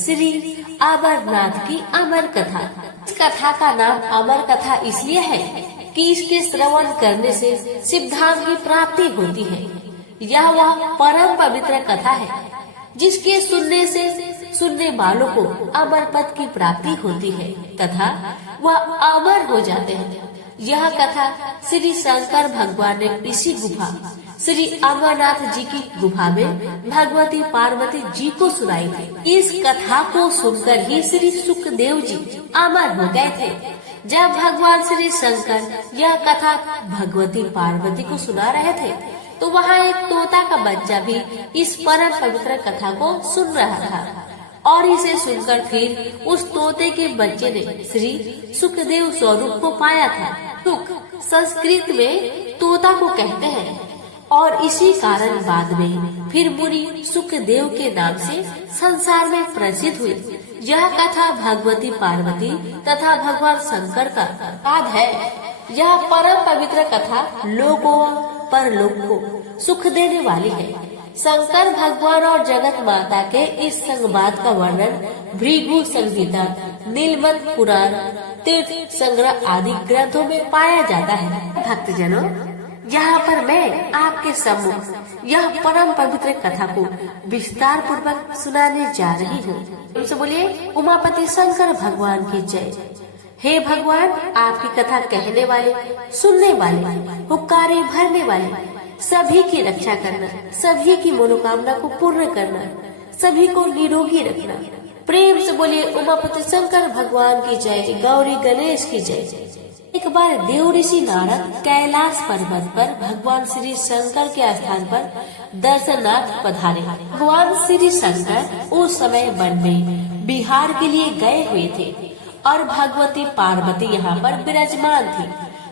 श्री अमरनाथ की अमर कथा। इस कथा का नाम अमर कथा इसलिए है कि इसके श्रवण करने से सिद्धांत की प्राप्ति होती है। यह वह परम पवित्र कथा है जिसके सुनने से सुनने वालों को अमर पद की प्राप्ति होती है तथा वह अमर हो जाते हैं। यह कथा श्री शंकर भगवान ने इसी गुफा श्री अमरनाथ जी की गुफा में भगवती पार्वती जी को सुनाई थी। इस कथा को सुनकर ही श्री सुखदेव जी अमर हो गए थे। जब भगवान श्री शंकर यह कथा भगवती पार्वती को सुना रहे थे तो वहाँ एक तोता का बच्चा भी इस परम पवित्र कथा को सुन रहा था और इसे सुनकर फिर उस तोते के बच्चे ने श्री सुखदेव स्वरूप को पाया था। सुख संस्कृत में तोता को कहते हैं और इसी कारण बाद में फिर मुनि सुखदेव के नाम से संसार में प्रसिद्ध हुई। यह कथा भगवती पार्वती तथा भगवान शंकर का याद है। यह परम पवित्र कथा लोगों परलोक को सुख देने वाली है। शंकर भगवान और जगत माता के इस संवाद का वर्णन भृगु संहिता, नीलमत पुराण, तीर्थ संग्रह आदि ग्रंथों में पाया जाता है। भक्तजनों, यहाँ पर मैं आपके सम्मुख यह परम पवित्र कथा को विस्तार पूर्वक सुनाने जा रही हूँ। तुमसे बोलिए उमापति शंकर भगवान की जय। हे भगवान, आपकी कथा कहने वाले, सुनने वाले, हुक्कारे भरने वाले, सभी की रक्षा करना, सभी की मनोकामना को पूर्ण करना, सभी को निरोगी रखना। प्रेम से बोलिए उमापति शंकर भगवान की जय, गौरी गणेश की जय। एक बार देव ऋषि नारद कैलाश पर्वत पर भगवान श्री शंकर के स्थान पर दर्शनार्थ पधारे। भगवान श्री शंकर उस समय वन में विहार के लिए गए हुए थे और भगवती पार्वती यहाँ पर विराजमान थी।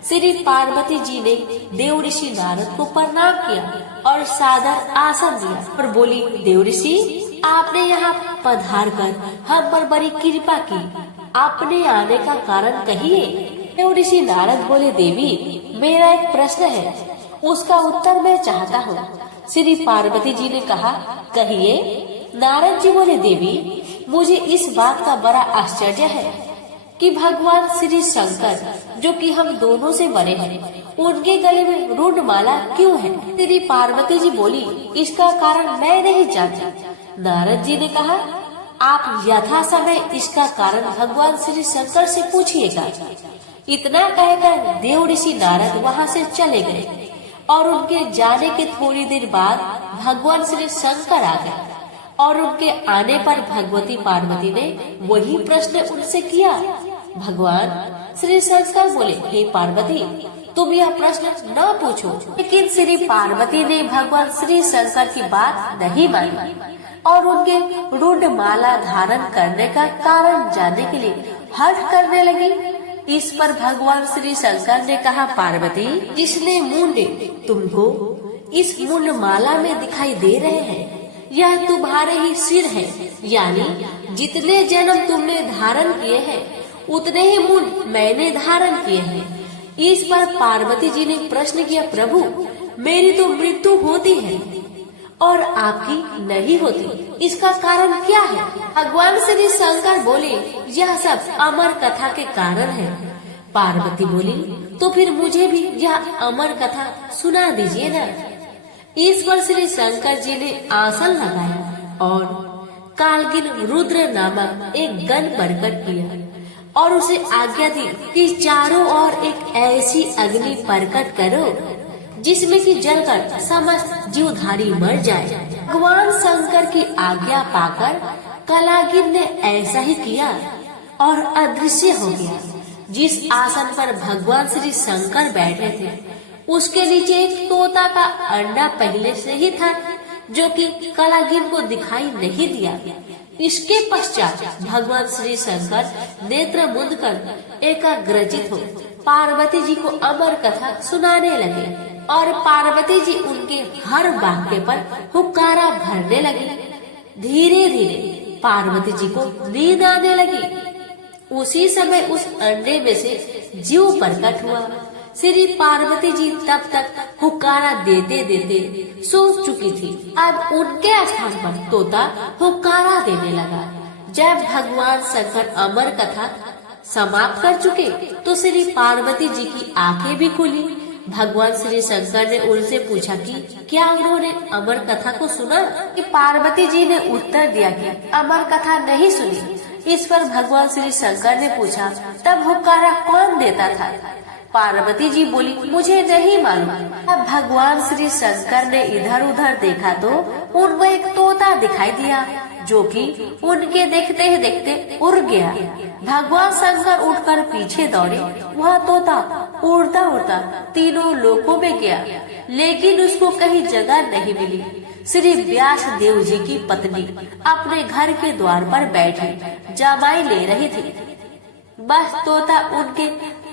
श्री पार्वती जी ने देव ऋषि नारद को प्रणाम किया और सादर आसन दिया और बोली, देव ऋषि, आपने यहाँ पधार कर हम पर बड़ी कृपा की। आपने आने का कारण कहिए। देव ऋषि नारद बोले, देवी, मेरा एक प्रश्न है, उसका उत्तर मैं चाहता हूँ। श्री पार्वती जी ने कहा, कहिए। नारद जी बोले, देवी, मुझे इस बात का बड़ा आश्चर्य है कि भगवान श्री शंकर जो कि हम दोनों से बड़े हैं, उनके गले में रुंड माला क्यों है? श्री पार्वती जी बोली, इसका कारण मैं नहीं जानती। नारद जी ने कहा, आप यथा समय इसका कारण भगवान श्री शंकर से पूछिएगा। इतना कहकर देव ऋषि नारद वहाँ से चले गए और उनके जाने के थोड़ी देर बाद भगवान श्री शंकर आ गए और उनके आने पर भगवती पार्वती ने वही प्रश्न उनसे किया। भगवान श्री शंकर बोले, हे पार्वती, तुम यह प्रश्न न पूछो। लेकिन श्री पार्वती ने भगवान श्री शंकर की बात नहीं मानी और उनके रुंड माला धारण करने का कारण जानने के लिए हठ करने लगी। इस पर भगवान श्री शंकर ने कहा, पार्वती, जिसने मुंड तुमको इस मुंड माला में दिखाई दे रहे हैं, यह तुम्हारे ही सिर है। यानी जितने जन्म तुमने धारण किए हैं उतने ही मुंड मैंने धारण किए हैं। इस पर पार्वती जी ने प्रश्न किया, प्रभु, मेरी तो मृत्यु होती है और आपकी नहीं होती, इसका कारण क्या है? भगवान श्री शंकर बोले, यह सब अमर कथा के कारण है। पार्वती बोली, तो फिर मुझे भी यह अमर कथा सुना दीजिए ना। इस पर श्री शंकर जी ने आसन लगाया और कालगिन रुद्र नामक एक गण प्रकट किया और उसे आज्ञा दी कि चारों ओर एक ऐसी अग्नि प्रकट करो जिसमें कि जलकर समस्त जीवधारी मर जाए। भगवान शंकर की आज्ञा पाकर कालागिन ने ऐसा ही किया और अदृश्य हो गया। जिस आसन पर भगवान श्री शंकर बैठे थे उसके नीचे एक तोता का अंडा पहले से ही था जो कि कालागिन को दिखाई नहीं दिया। इसके पश्चात भगवान श्री शंकर नेत्र मूंद कर एकाग्रचित हो पार्वती जी को अमर कथा सुनाने लगे और पार्वती जी उनके हर वाक्य पर हुक्कारा भरने लगी। धीरे धीरे पार्वती जी को नींद आने लगी। उसी समय उस अंडे में से जीव प्रकट हुआ। श्री पार्वती जी तब तक हुक्कारा देते देते सो चुकी थी। अब उनके स्थान पर तोता हुक्कारा देने लगा। जब भगवान शंकर अमर कथा समाप्त कर चुके तो श्री पार्वती जी की आंखें भी खुली। भगवान श्री शंकर ने उनसे पूछा कि क्या उन्होंने अमर कथा को सुना? कि पार्वती जी ने उत्तर दिया कि अमर कथा नहीं सुनी। इस पर भगवान श्री शंकर ने पूछा, तब हुक्कारा कौन देता था? पार्वती जी बोली, मुझे नहीं मालूम। अब भगवान श्री शंकर ने इधर उधर देखा तो उनको एक तोता दिखाई दिया जो कि उनके देखते ही देखते उड़ गया। भगवान शंकर उठकर पीछे दौड़े। वह तोता उड़ता उड़ता तीनों लोकों में गया, लेकिन उसको कहीं जगह नहीं मिली। श्री व्यास देव जी की पत्नी अपने घर के द्वार पर बैठी जमाई ले रही थी। बस तोता उनके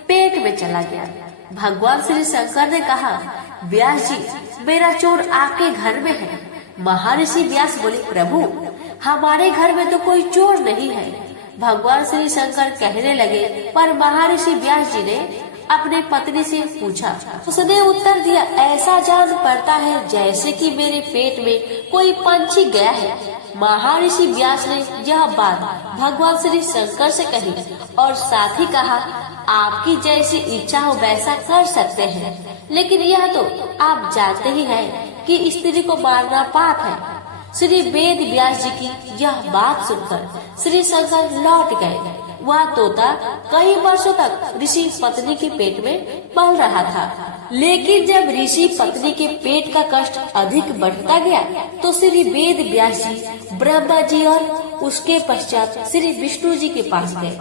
पेट में चला गया। भगवान श्री शंकर ने कहा, व्यास जी, मेरा चोर आपके घर में है। महर्षि व्यास बोले, प्रभु, हमारे घर में तो कोई चोर नहीं है। भगवान श्री शंकर कहने लगे, पर महर्षि व्यास जी ने अपने पत्नी से पूछा। उसने उत्तर दिया, ऐसा जान पड़ता है जैसे कि मेरे पेट में कोई पंछी गया है। महर्षि व्यास ने यह बात भगवान श्री शंकर से कही और साथ ही कहा, आपकी जैसी इच्छा हो वैसा कर सकते हैं, लेकिन यह तो आप जानते ही हैं कि स्त्री को मारना पाप है। श्री वेद व्यास जी की यह बात सुनकर श्री शंकर लौट गए। वह तोता कई वर्षों तक ऋषि पत्नी के पेट में पल रहा था, लेकिन जब ऋषि पत्नी के पेट का कष्ट अधिक बढ़ता गया तो श्री वेद व्यास जी ब्रह्मा जी और उसके पश्चात श्री विष्णु जी के पास गए।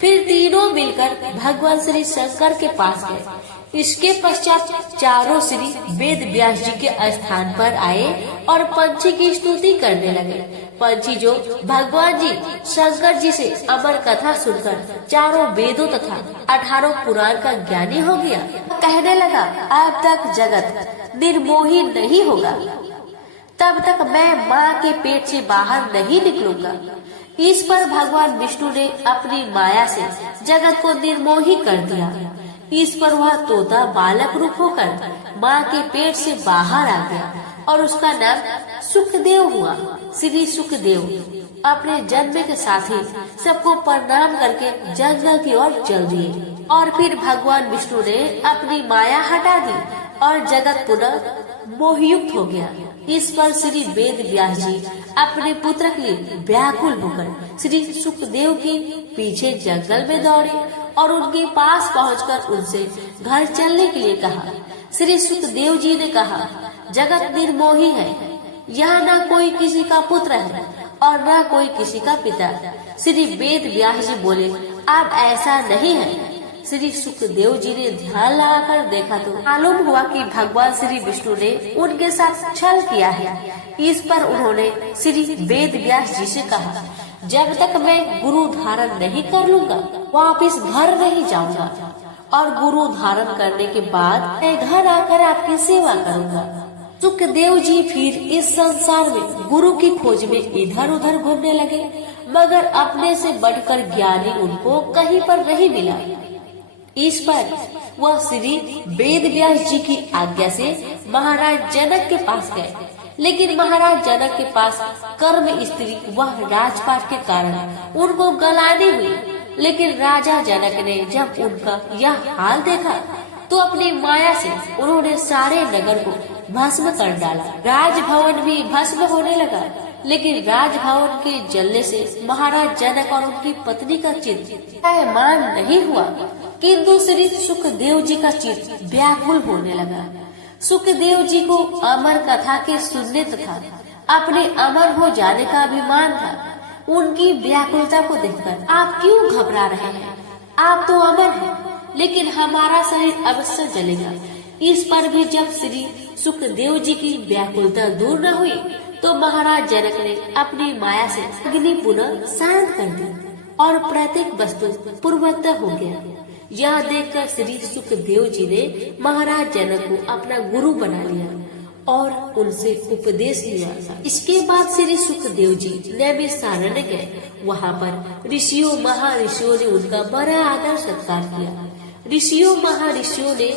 फिर तीनों मिलकर भगवान श्री शंकर के पास गए। इसके पश्चात चारों श्री वेद व्यास जी के स्थान पर आए और पंछी की स्तुति करने लगे। पंछी जो भगवान जी शंकर जी से अमर कथा सुनकर चारों वेदों तथा 18 पुराण का ज्ञानी हो गया। कहने लगा, अब तक जगत निर्मोही नहीं होगा, तब तक मैं माँ के पेट से बाहर नहीं निकलूंगा। इस पर भगवान विष्णु ने अपनी माया से जगत को निर्मोही कर दिया। इस पर वह तोता बालक रूप होकर माँ के पेट से बाहर आ गया और उसका नाम सुखदेव हुआ। श्री सुखदेव अपने जन्म के साथ ही सबको प्रणाम करके जंगल की ओर चल दिए और फिर भगवान विष्णु ने अपनी माया हटा दी और जगत पुनः मोहयुक्त हो गया। इस पर श्री वेद व्यास जी अपने पुत्र के लिए व्याकुल होकर श्री सुखदेव के पीछे जंगल में दौड़े और उनके पास पहुंचकर उनसे घर चलने के लिए कहा। श्री सुखदेव जी ने कहा, जगत निर्मोही है, यहाँ न कोई किसी का पुत्र है और न कोई किसी का पिता। श्री वेद व्यास जी बोले, अब ऐसा नहीं है। श्री सुखदेव जी ने ध्यान लगाकर देखा तो मालूम हुआ कि भगवान श्री विष्णु ने उनके साथ छल किया है। इस पर उन्होंने श्री वेद व्यास जी से कहा, जब तक मैं गुरु धारण नहीं कर लूंगा वापिस घर नहीं जाऊंगा और गुरु धारण करने के बाद मैं घर आकर आपकी सेवा करूंगा। सुखदेव जी फिर इस संसार में गुरु की खोज में इधर उधर घूमने लगे, मगर अपने से बढ़कर ज्ञानी उनको कहीं पर नहीं मिला। इस पर वह श्री वेद व्यास जी की आज्ञा से महाराज जनक के पास गए, लेकिन महाराज जनक के पास कर्म स्त्री वह राजपाट के कारण उनको गलानी हुई। लेकिन राजा जनक ने जब उनका यह हाल देखा तो अपनी माया से उन्होंने सारे नगर को भस्म कर डाला। राजभवन भी भस्म होने लगा, लेकिन राजभवन के जलने से महाराज जनक और उनकी पत्नी का चित्त मान नहीं हुआ, किंतु श्री सुखदेव जी का चित्त व्याकुल होने लगा। सुखदेव जी को अमर कथा के सुनने तथा अपने अमर हो जाने का अभिमान था। उनकी व्याकुलता को देखकर आप क्यों घबरा रहे हैं? आप तो अमर हैं, लेकिन हमारा शरीर अवश्य जलेगा। इस पर भी जब श्री सुखदेव जी की व्याकुलता दूर न हुई तो महाराज जनक ने अपनी माया से अग्नि पुनः शांत कर दी और प्रत्येक वस्तु पूर्वतः हो गया। यह देखकर श्री सुखदेव जी ने महाराज जनक को अपना गुरु बना लिया और उनसे उपदेश लिया। इसके बाद श्री सुखदेव जी नैमिषारण्य गए। वहाँ पर ऋषियों महर्षियों ने उनका बड़ा आदर सत्कार किया। ऋषियों महर्षियों ने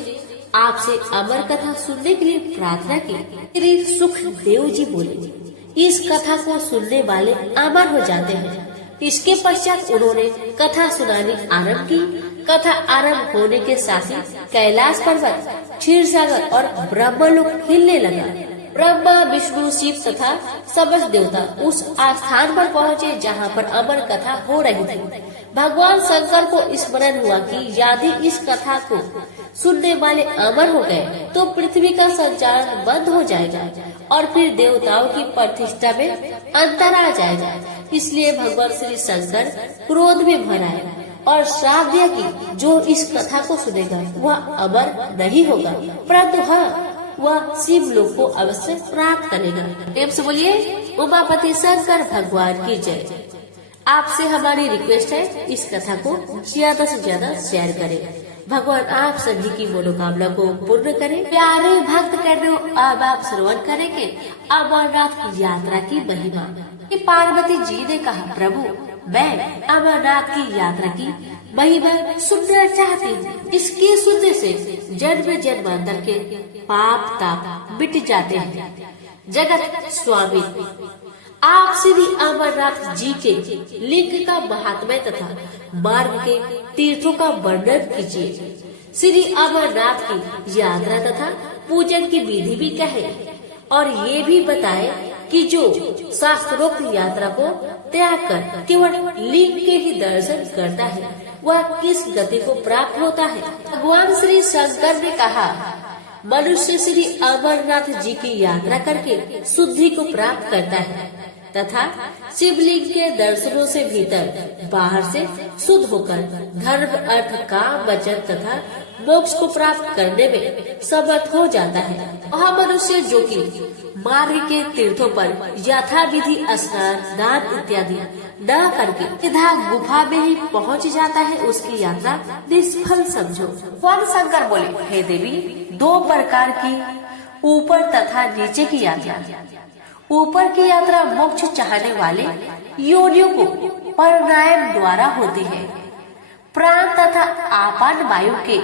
आपसे अमर कथा सुनने के लिए प्रार्थना की। श्री सुखदेव जी बोले, इस कथा को सुनने वाले अमर हो जाते हैं, इसके पश्चात उन्होंने कथा सुनानी आरंभ की। कथा आरंभ होने के साथ ही कैलाश पर्वत, क्षीर सागर और ब्रह्मलोक हिलने लगा। ब्रह्मा, विष्णु, शिव तथा समस्त देवता उस स्थान पर पहुँचे जहाँ पर अमर कथा हो रही थी। भगवान शंकर को स्मरण हुआ कि यदि इस कथा को सुनने वाले अमर हो गए तो पृथ्वी का संचालन बंद हो जाएगा और फिर देवताओं की प्रतिष्ठा में अंतर आ जाएगा। इसलिए भगवान श्री शंकर क्रोध में भर आए और श्राप दिया कि जो इस कथा को सुनेगा वह अमर नहीं होगा, परंतु हाँ, वह शिव लोक को अवश्य प्राप्त करेगा। प्रेम से बोलिए उमापति शंकर भगवान की जय। आपसे हमारी रिक्वेस्ट है, इस कथा को ज्यादा से ज्यादा शेयर करें। भगवान आप सभी की मनोकामना को पूर्ण करें। प्यारे भक्त करो, अब आप श्रवण करेंगे अमरनाथ की यात्रा की महिमा। पार्वती जी ने कहा, प्रभु मैं अमरनाथ की यात्रा की महिमा सुनना चाहती हूँ। इसके सुनने से जन्म जन्मांतर के पाप ताप मिट जाते हैं। जगत स्वामी आप श्री अमरनाथ जी के लिंग का महात्म्य तथा मार्ग के तीर्थों का वर्णन कीजिए। श्री अमरनाथ की यात्रा तथा पूजन की विधि भी कहे और ये भी बताए कि जो शास्त्रोक्त यात्रा को त्याग कर केवल लिंग के ही दर्शन करता है वह किस गति को प्राप्त होता है। भगवान श्री शंकर ने कहा, मनुष्य श्री अमरनाथ जी की यात्रा करके शुद्धि को प्राप्त करता है तथा शिवलिंग के दर्शनों से भीतर बाहर से शुद्ध होकर धर्म, अर्थ, काम, वचन तथा मोक्ष को प्राप्त करने में समर्थ हो जाता है। वह मनुष्य जो कि मार्ग के तीर्थों पर यथा विधि स्नान, दान इत्यादि न करके सीधा गुफा में ही पहुंच जाता है, उसकी यात्रा निष्फल समझो। भगवान शंकर बोले, हे देवी, दो प्रकार की ऊपर तथा नीचे की यात्रा। ऊपर की यात्रा मोक्ष चाहने वाले योनियों को प्राणायाम द्वारा होती है। प्राण तथा आपान वायु के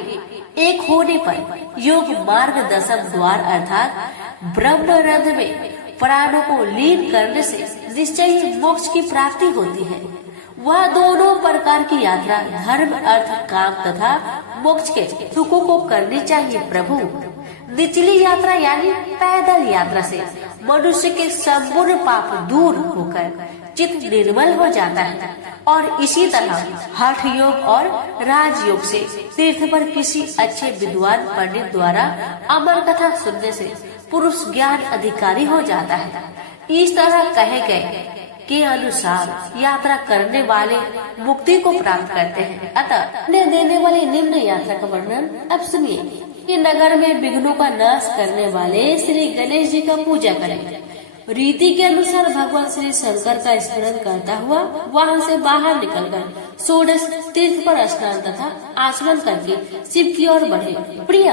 एक होने पर योग मार्ग दशम द्वार अर्थात ब्रह्मरंध्र में प्राणों को लीन करने से निश्चय ही मोक्ष की प्राप्ति होती है। वह दोनों प्रकार की यात्रा धर्म, अर्थ, काम तथा मोक्ष के सुखों को करनी चाहिए। प्रभु, निचली यात्रा यानी पैदल यात्रा से मनुष्य के संपूर्ण पाप दूर होकर चित्त निर्मल हो जाता है और इसी तरह हठ योग और राजयोग से तीर्थ पर किसी अच्छे विद्वान पंडित द्वारा अमर कथा सुनने से पुरुष ज्ञान अधिकारी हो जाता है। इस तरह कहे गए के अनुसार यात्रा करने वाले मुक्ति को प्राप्त करते हैं। अतः देने वाली निम्न यात्रा का वर्णन अब सुनिए। ये नगर में विघ्नों का नाश करने वाले श्री गणेश जी का पूजा करें। रीति के अनुसार भगवान श्री शंकर का स्मरण करता हुआ वहां से बाहर निकलकर षोडश तीर्थ पर स्नान तथा आचमन करके शिव की ओर बढ़े। प्रिय,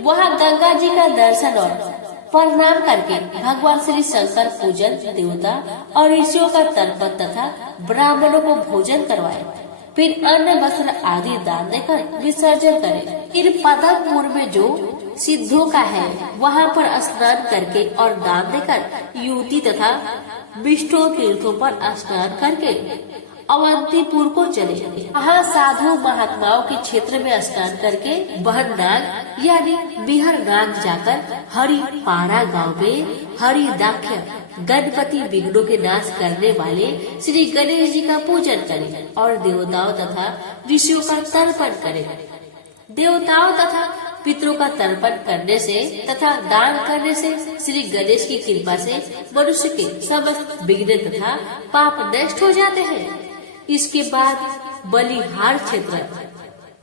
वहां गंगा जी का दर्शन और प्रणाम करके भगवान श्री शंकर पूजन, देवता और ऋषियों का तर्पण तथा ब्राह्मणों को भोजन करवाए। फिर अन्न, वस्त्र आदि दान देकर विसर्जन करें। फिर पदमपुर में जो सिद्धों का है वहां पर स्नान करके और दान देकर युवती तथा विष्णु तीर्थों पर स्नान करके अवंतीपुर को चले। वहाँ साधु महात्माओं के क्षेत्र में स्नान करके बहरनाग यानी बिहारनाग जाकर हरिपाड़ा गांव में हरिदाख्य गणपति विघ्नों के नाश करने वाले श्री गणेश जी का पूजन करें और देवताओं तथा ऋषियों का तर्पण करें। देवताओं तथा पितरों का तर्पण करने से तथा दान करने से श्री गणेश की कृपा से मनुष्य के समस्त विघ्न तथा पाप नष्ट हो जाते हैं। इसके बाद बलिहार क्षेत्र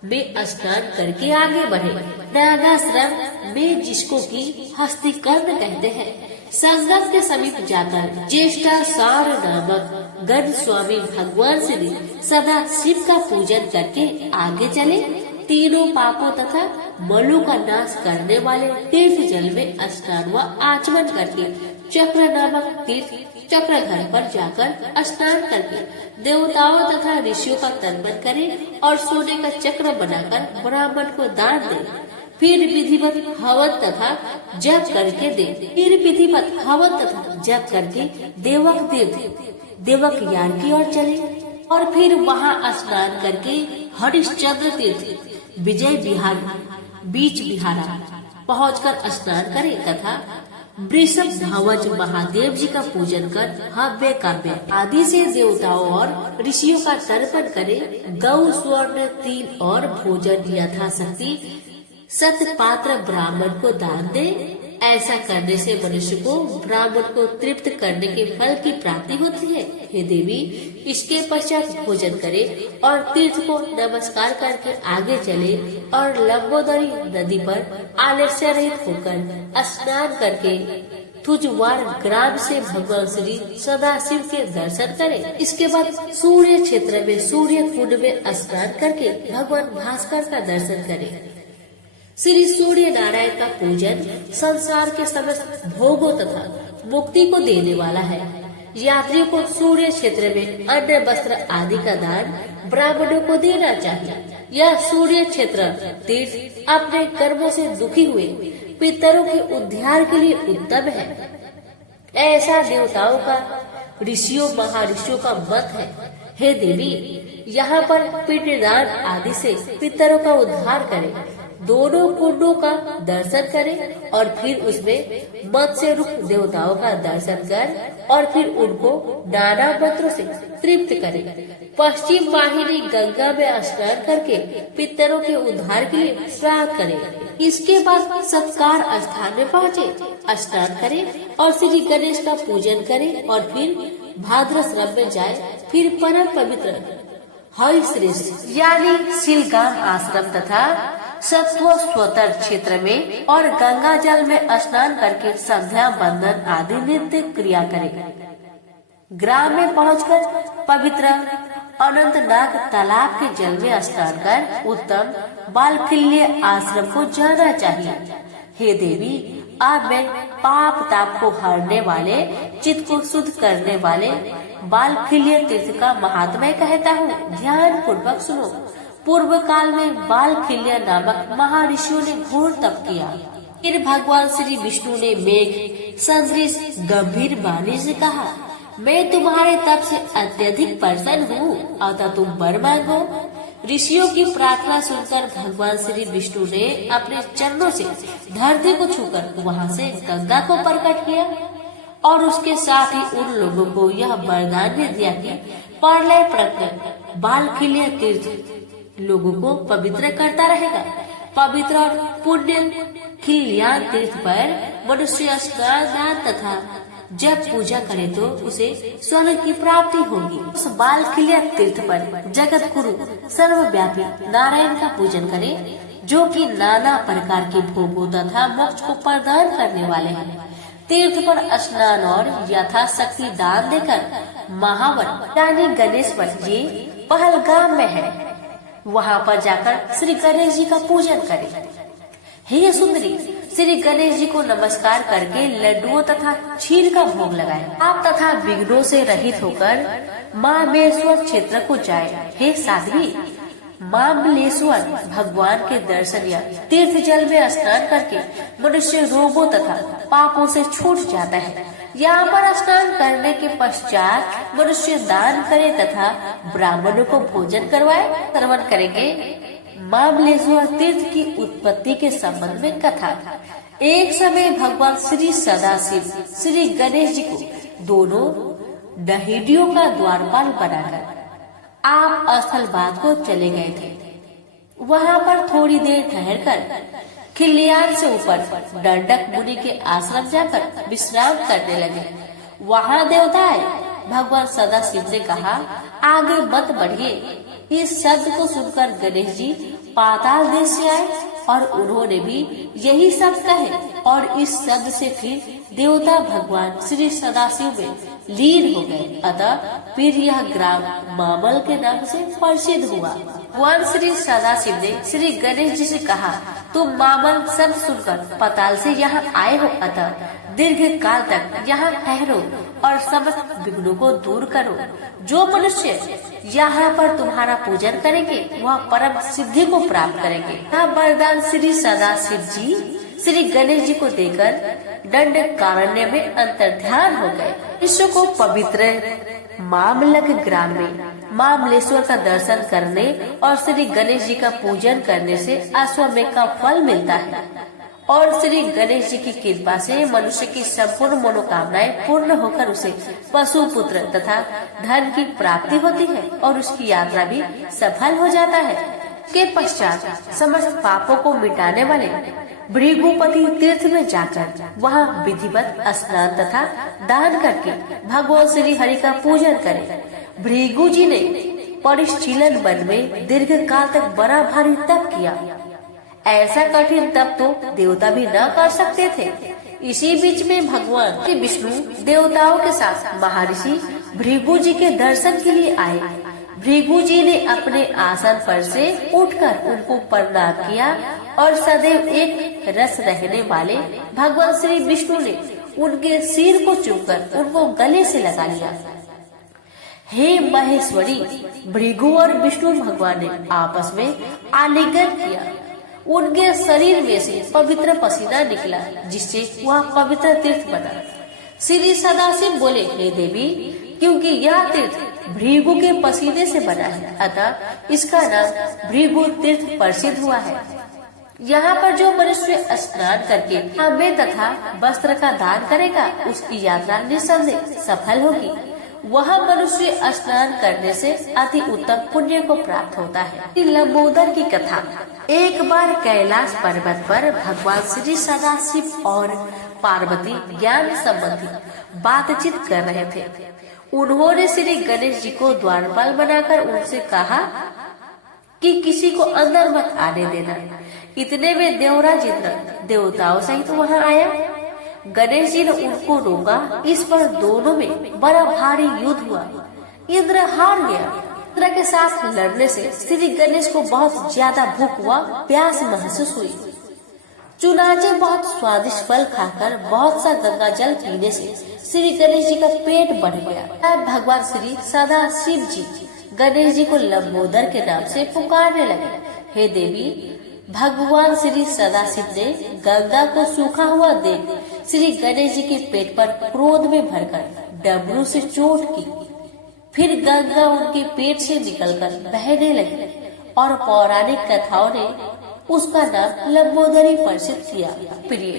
में स्नान करके आगे बढ़े। नागाश्रम में जिसको की हस्तिकर्ण कहते हैं, संगम के समीप जाकर ज्येष्ठा सार नामक गण स्वामी भगवान श्री सदा शिव का पूजन करके आगे चले। तीनों पापों तथा मलों का नाश करने वाले तीर्थ जल में स्नान व आचमन करके चक्र नामक तीर्थ चक्र घर पर जाकर स्नान करके देवताओं तथा ऋषियों का तर्पण करें और सोने का चक्र बनाकर ब्राह्मण को दान दें। फिर विधिवत हवन तथा जप करके दे। फिर विधिवत हवन तथा जप करके देवक तीर्थ देवक यान की ओर चले। और फिर वहाँ स्नान करके हरिश्चंद्र तीर्थ, विजय विहार, बीच विहारा पहुंचकर स्नान करे तथा वृषभ ध्वज महादेव जी का पूजन कर हव्य काव्य आदि से देवताओं और ऋषियों का तर्पण करे। गौ, स्वर्ण, तिल और भोजन यथाशक्ति सतपात्र ब्राह्मण को दान दे। ऐसा करने से मनुष्य को ब्राह्मण को तृप्त करने के फल की प्राप्ति होती है। हे देवी, इसके पश्चात भोजन करे और तीर्थ को नमस्कार करके आगे चले और लंबोदरी नदी पर आलस्य रहित होकर स्नान करके तुझवार ग्राम से भगवान श्री सदाशिव के दर्शन करें। इसके बाद सूर्य क्षेत्र में सूर्य कुंड में स्नान करके भगवान भास्कर का दर्शन करें। श्री सूर्य नारायण का पूजन संसार के समस्त भोगों तथा मुक्ति को देने वाला है। यात्रियों को सूर्य क्षेत्र में अन्न, वस्त्र आदि का दान ब्राह्मणों को देना चाहिए। यह सूर्य क्षेत्र तीर्थ अपने कर्मों से दुखी हुए पितरों के उद्धार के लिए उत्तम है। ऐसा देवताओं का, ऋषियों, महर्षियों का मत है। हे देवी, यहाँ पर पिंडदान आदि से पितरों का उद्धार करें। दोनों कुंडों का दर्शन करें और फिर उसमें मत्स्य रूप देवताओं का दर्शन कर और फिर उनको नाना मंत्रों से तृप्त करें। पश्चिम वाहिनी गंगा में स्नान करके पितरों के उद्धार के लिए श्राद्ध करें। इसके बाद सत्कार स्थान में पहुँचे, स्नान करें और श्री गणेश का पूजन करें और फिर भाद्रश्रम में जाए। फिर परम पवित्र हरिश्रेष्ठ यानी शिलगाम आश्रम तथा सत्व स्वतर क्षेत्र में और गंगा जल में स्नान करके संध्या बंदन आदि नित्य क्रिया करें। ग्राम में पहुंचकर पवित्र अनंतनाग तालाब के जल में स्नान कर उत्तम बालखिल्य आश्रम को जाना चाहिए। हे देवी, अब मैं पाप ताप को हरने वाले, चित्त को शुद्ध करने वाले बालखिल्य तीर्थ का महात्म्य कहता हूँ। ध्यान पूर्वक सुनो। पूर्व काल में बालखिल्य नामक महर्षियों ने घोर तप किया। फिर भगवान श्री विष्णु ने मेघ सदृश गंभीर वाणी से कहा, मैं तुम्हारे तप से अत्यधिक प्रसन्न हूँ, अतः तुम वर मांगो। ऋषियों की प्रार्थना सुनकर भगवान श्री विष्णु ने अपने चरणों से धरती को छूकर वहाँ से गंगा को प्रकट किया और उसके साथ ही उन लोगों को यह वरदान भी दिया कि प्रलय प्रकट बालखिल्य तीर्थ लोगों को पवित्र करता रहेगा। पवित्र और पुण्य खिल्यान तीर्थ पर मनुष्य स्नान तथा जब पूजा करे तो उसे स्वर्ग की प्राप्ति होगी। उस बालखिल्य तीर्थ पर जगत गुरु सर्वव्यापी नारायण का पूजन करे, जो कि नाना प्रकार के भोगों तथा मोक्ष को प्रदान करने वाले हैं। तीर्थ पर स्नान और यथाशक्ति दान देकर महावर यानी गणेश्वर जी पहलगाम में है, वहाँ पर जाकर श्री गणेश जी का पूजन करें। हे सुंदरी, श्री गणेश जी को नमस्कार करके लड्डुओं तथा क्षीर का भोग लगाएं। आप तथा विघ्नों से रहित होकर मामलेश्वर क्षेत्र को जाए। हे साध्वी, मामलेश्वर भगवान के दर्शन या तीर्थ जल में स्नान करके मनुष्य रोगों तथा पापों से छूट जाता है। यहाँ पर स्नान करने के पश्चात मनुष्य दान करे तथा ब्राह्मणों को भोजन करवाए। श्रवण करेंगे मामलेश्वर तीर्थ की उत्पत्ति के संबंध में कथा। एक समय भगवान श्री सदाशिव श्री गणेश जी को दोनों डहेडियों का द्वारपाल बनाकर आप स्थलबाद को चले गए थे। वहाँ पर थोड़ी देर ठहरकर खिल्लियान से ऊपर दंडक मुनि के आश्रम जाकर विश्राम करने लगे। वहाँ देवता आए। भगवान सदाशिव ने कहा, आगे मत बढ़िए। इस शब्द को सुनकर गणेश जी पाताल देश से आए और उन्होंने भी यही शब्द कहे और इस शब्द से फिर देवता भगवान श्री सदाशिव में लीन हो गए। अतः फिर यह ग्राम मामल के नाम से प्रसिद्ध हुआ। भगवान श्री सदाशिव ने श्री गणेश जी से कहा, तुम मामल शब्द सुनकर पाताल से यहाँ आए हो, अतः दीर्घ काल तक यहाँ ठहरो और समस्त विघ्नों को दूर करो। जो मनुष्य यहाँ पर तुम्हारा पूजन करेंगे वह परम सिद्धि को प्राप्त करेंगे। यह वरदान श्री सदाशिव जी श्री गणेश जी को देकर दंडकारण्य में अंतर्ध्यान हो गए। विश्व को पवित्र मामलक ग्राम में महाबलेश्वर का दर्शन करने और श्री गणेश जी का पूजन करने से अश्वमेध का फल मिलता है और श्री गणेश जी की कृपा से मनुष्य की संपूर्ण मनोकामनाएं पूर्ण होकर उसे पशु पुत्र तथा धन की प्राप्ति होती है और उसकी यात्रा भी सफल हो जाता है। के पश्चात समस्त पापों को मिटाने वाले भृगुपति तीर्थ में जाकर वहां विधिवत स्नान तथा दान करके भगवान श्री हरि का पूजन करें। भृगु जी ने परिशीलन वन में दीर्घ काल तक बड़ा भारी तप किया। ऐसा कठिन तप तो देवता भी न कर सकते थे। इसी बीच में भगवान श्री विष्णु देवताओं के साथ महर्षि भृगु जी के दर्शन के लिए आए। भृगु जी ने अपने आसन पर से उठकर उनको प्रणाम किया और सदैव एक रस रहने वाले भगवान श्री विष्णु ने उनके सिर को चूमकर उनको गले से लगा लिया। हे महेश्वरी, भृगु और विष्णु भगवान ने आपस में आलिंगन किया। उनके शरीर में से पवित्र पसीना निकला जिससे वह पवित्र तीर्थ बना। श्री सदाशिव बोले, हे देवी, क्योंकि यह तीर्थ भृगु के पसीने से बना है, अतः इसका नाम भृगु तीर्थ प्रसिद्ध हुआ है। यहाँ पर जो मनुष्य स्नान करके हमें तथा वस्त्र का दान करेगा उसकी यात्रा निस्संदेह सफल होगी। वह मनुष्य स्नान करने से अति उत्तम पुण्य को प्राप्त होता है। लंबोदर की कथा। एक बार कैलाश पर्वत पर भगवान श्री सदाशिव और पार्वती ज्ञान संबंधी बातचीत कर रहे थे। उन्होंने श्री गणेश जी को द्वारपाल बनाकर उनसे कहा कि किसी को अंदर मत आने देना। इतने में देवराज इंद्र देवताओं सहित वहां आया। गणेश जी ने उनको रोका। इस पर दोनों में बड़ा भारी युद्ध हुआ। इंद्र हार गया। इंद्र के साथ लड़ने से श्री गणेश को बहुत ज्यादा भूख हुआ, प्यास महसूस हुई। चुनाचे बहुत स्वादिष्ट फल खाकर बहुत सा गंगा जल पीने से श्री गणेश जी का पेट बढ़ गया। तब भगवान श्री सदाशिव जी गणेश जी को लंबोदर के नाम से पुकारने लगे। हे देवी, भगवान श्री सदाशिव ने गंगा को सूखा हुआ देख श्री गणेश जी के पेट पर क्रोध में भरकर डमरू से चोट की। फिर गंगा उनके पेट से निकलकर बहने लगी और पौराणिक कथाओं ने उसका नाम लंबोदरी प्रसिद्ध किया। प्रिय,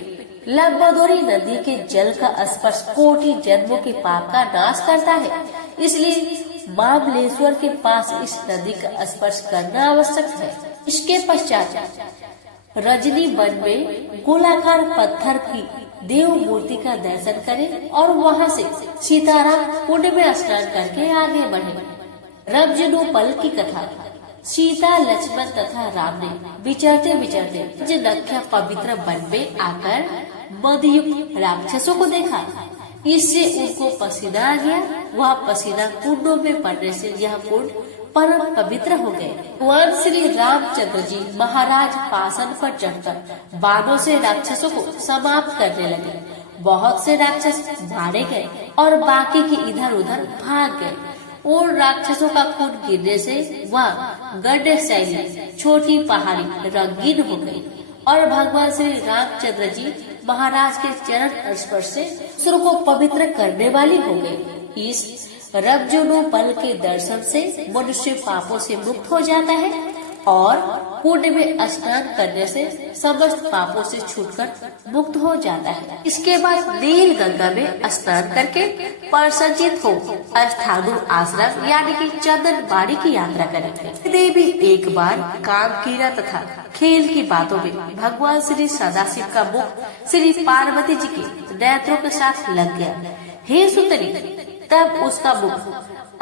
लंबोदरी नदी के जल का स्पर्श कोटि जन्मों के पाप का नाश करता है, इसलिए महाबलेश्वर के पास इस नदी का स्पर्श करना आवश्यक है। इसके पश्चात रजनी वन में गोलाकार पत्थर की देव मूर्ति का दर्शन करें और वहां से सीताराम कुंड में स्नान करके आगे बढ़े। रजनोपल की कथा। सीता, लक्ष्मण तथा राम ने विचरते विचरते जनख्या पवित्र वन में आकर मदयुक्त राक्षसों को देखा। इससे उनको पसीना आ गया। वह पसीना कुंडों में पड़ने से यह कुंड परम पवित्र हो गए। भगवान श्री रामचंद्र जी महाराज पासन पर चढ़कर बाणों से राक्षसों को समाप्त करने लगे। बहुत से राक्षस मारे गए और बाकी के इधर उधर भाग गए। और राक्षसों का खून गिरने से वह गढ़शैली छोटी पहाड़ी रंगीन हो गई और भगवान श्री रामचंद्र जी महाराज के चरण स्पर्श से सुर को पवित्र करने वाली हो गई। इस रजोनोपल के दर्शन से मनुष्य पापों से मुक्त हो जाता है और कुंड में स्नान करने से समस्त पापों से छूटकर मुक्त हो जाता है। इसके बाद नील गंगा में स्नान करके प्रसन्नचित हो स्थानु आश्रम यानी कि चंदन बाड़ी की यात्रा करेंगे। देवी एक बार काम कीड़ा तथा खेल की बातों में भगवान श्री सदाशिव का मुख श्री पार्वती जी के नेत्रों के साथ लग गया। हे सुंदरी, तब उसका मुख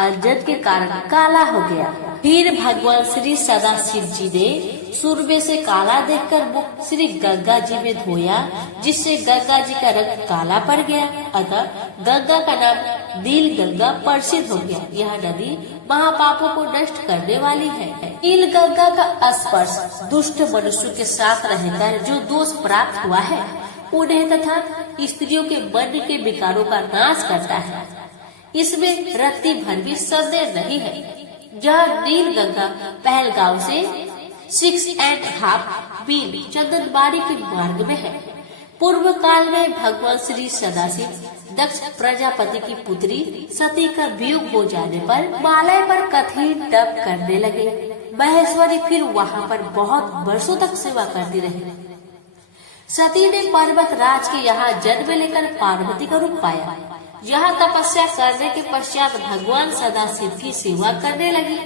अंजन के कारण काला हो गया। फिर भगवान श्री सदाशिव जी ने सूर्य से काला देखकर मुख श्री गंगा जी में धोया, जिससे गंगा जी का रंग काला पड़ गया। अतः गंगा का नाम नील गंगा प्रसिद्ध हो गया। यह नदी महापापों को नष्ट करने वाली है। नील गंगा का स्पर्श दुष्ट मनुष्यों के साथ रहकर जो दोष प्राप्त हुआ है उन्हें तथा स्त्रियों के मन के विकारों का नाश करता है। इसमें रत्ती भर भी संदेह नहीं है। यह नील गंगा पहलगांव से 6.5 मील चंदनबाड़ी के मार्ग में है। पूर्व काल में भगवान श्री सदाशिव दक्ष प्रजापति की पुत्री सती का वियोग हो जाने पर हिमालय पर कठिन तप करने लगे। महेश्वरी फिर वहाँ पर बहुत वर्षों तक सेवा करती रही। सती ने पर्वत राज के यहाँ जन्म लेकर पार्वती का रूप पाया। यहाँ तपस्या करने के पश्चात भगवान सदाशिव की सेवा करने लगी,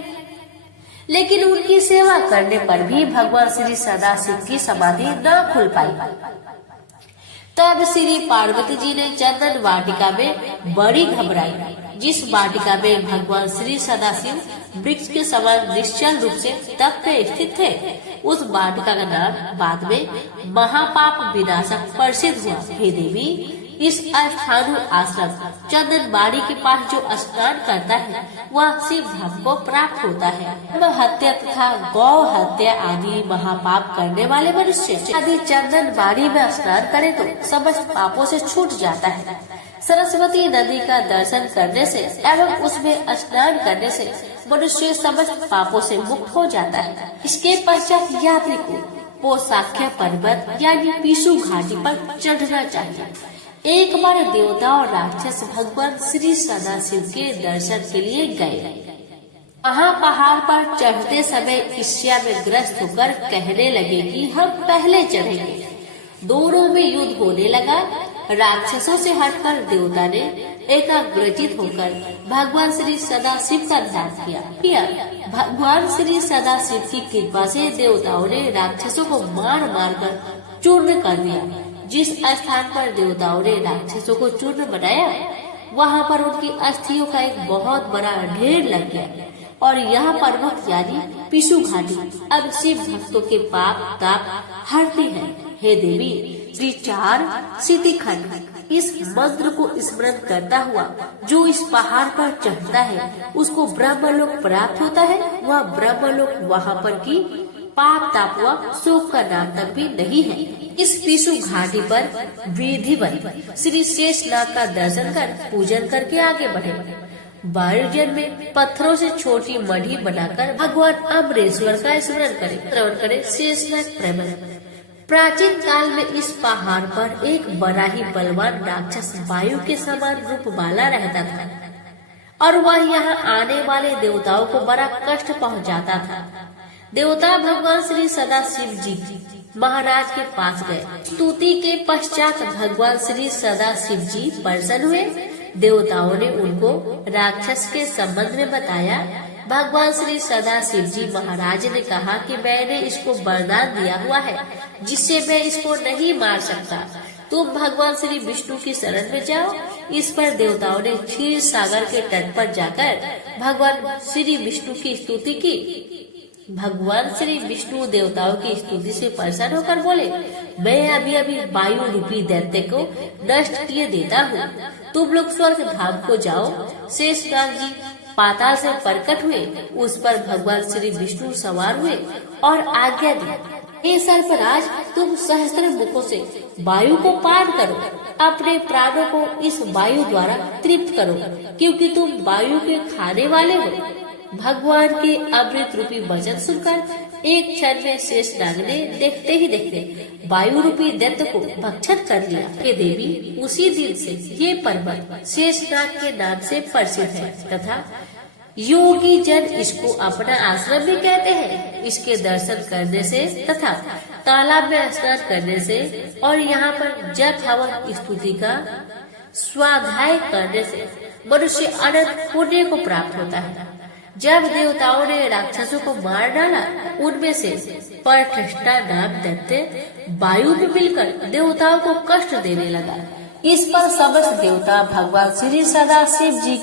लेकिन उनकी सेवा करने पर भी भगवान श्री सदाशिव की समाधि न खुल पाई। तब श्री पार्वती जी ने चंदन वाटिका में बड़ी घबराई, जिस वाटिका में भगवान श्री सदाशिव वृक्ष के समान निश्चल रूप से तप में स्थित थे। उस वाटिका का नाम बाद में महापाप विनाशक प्रसिद्ध हुआ। हे देवी, इस स्थानु आश्रम चंदनबाड़ी के पास जो स्नान करता है वह शिव धाम को प्राप्त होता है। हत्या तथा गौ हत्या आदि महापाप करने वाले मनुष्य यदि चंदनबाड़ी में स्नान करे तो समस्त पापों से छूट जाता है। सरस्वती नदी का दर्शन करने से एवं उसमें स्नान करने से मनुष्य समस्त पापों से मुक्त हो जाता है। इसके पश्चात यात्री को पोसाख्य पर्वत यानी पिशु घाटी पर चढ़ना चाहिए। एक बार देवता और राक्षस भगवान श्री सदाशिव के दर्शन के लिए गए। वहाँ पहाड़ पर चढ़ते समय ईर्ष्या में ग्रस्त होकर कहने लगे कि हम पहले चढ़ेंगे। दोनों में युद्ध होने लगा। राक्षसों से हटकर देवता ने एकाग्रचित होकर भगवान श्री सदाशिव का ध्यान किया। भगवान श्री सदाशिव की कृपा से देवताओं ने राक्षसों को मार मार कर चूर्ण कर दिया। जिस स्थान पर देवताओं ने राक्षसों को चूर्ण बनाया वहाँ पर उनकी अस्थियों का एक बहुत बड़ा ढेर लग गया और यह पर्वत यानी पिशु घाटी अब शिव भक्तों के पाप ताप हरती है। हे देवी, श्री 4 सिद्धि खंड इस मंत्र को स्मरण करता हुआ जो इस पहाड़ पर चढ़ता है उसको ब्रह्मलोक प्राप्त होता है। वह ब्रह्मलोक वहाँ पर की पाप ताप हुआ शोक का नाम तक भी नहीं है। इस पिशु घाटी पर विधिवत श्री शेषनाग का दर्शन कर पूजन करके आगे बढ़े। वायुजन में पत्थरों से छोटी मढ़ी बनाकर भगवान अमरेश्वर का स्मरण करे शेषनाग प्रबल। प्राचीन काल में इस पहाड़ पर एक बड़ा ही बलवान राक्षस वायु के समान रूप वाला रहता था और वह यहाँ आने वाले देवताओं को बड़ा कष्ट पहुँचाता था। देवता भगवान श्री सदाशिव जी महाराज के पास गए। स्तुति के पश्चात भगवान श्री सदाशिव जी प्रसन्न हुए। देवताओं ने उनको राक्षस के संबंध में बताया। भगवान श्री सदाशिव जी महाराज ने कहा कि मैंने इसको वरदान दिया हुआ है जिससे मैं इसको नहीं मार सकता। तुम भगवान श्री विष्णु की शरण में जाओ। इस पर देवताओं ने क्षीर सागर के तट पर जाकर भगवान श्री विष्णु की स्तुति की। भगवान श्री विष्णु देवताओं की स्तुति से प्रसन्न होकर बोले, मैं अभी अभी वायु रूपी दैत्य को नष्ट किए देता हूँ। तुम लोग स्वर्ग धाम को जाओ। शेषनाग जी पाताल से प्रकट हुए। उस पर भगवान श्री विष्णु सवार हुए और आज्ञा दी, हे सर्पराज, तुम सहस्त्र मुखों से वायु को पान करो। अपने प्राणों को इस वायु द्वारा तृप्त करो, क्योंकि तुम वायु के खाने वाले हो। भगवान के अमृत रूपी वचन सुनकर एक क्षण में शेषनाग ने देखते ही देखते वायु रूपी दैत्य को भक्षण कर लिया। हे देवी, उसी दिन से ये पर्वत शेषनाग के नाम से प्रसिद्ध है तथा योगी जन इसको अपना आश्रम भी कहते हैं। इसके दर्शन करने से तथा तालाब में स्नान करने से और यहाँ पर जप हवन स्तुति का स्वाध्याय करने से मनुष्य अनंत पुण्य को प्राप्त होता है। जब देवताओं ने राक्षसों को मार डाला, उनमें से परठष्टा नाम दैत्य वायु में मिलकर देवताओं को कष्ट देने लगा। इस पर समस्त देवता भगवान श्री सदाशिव जी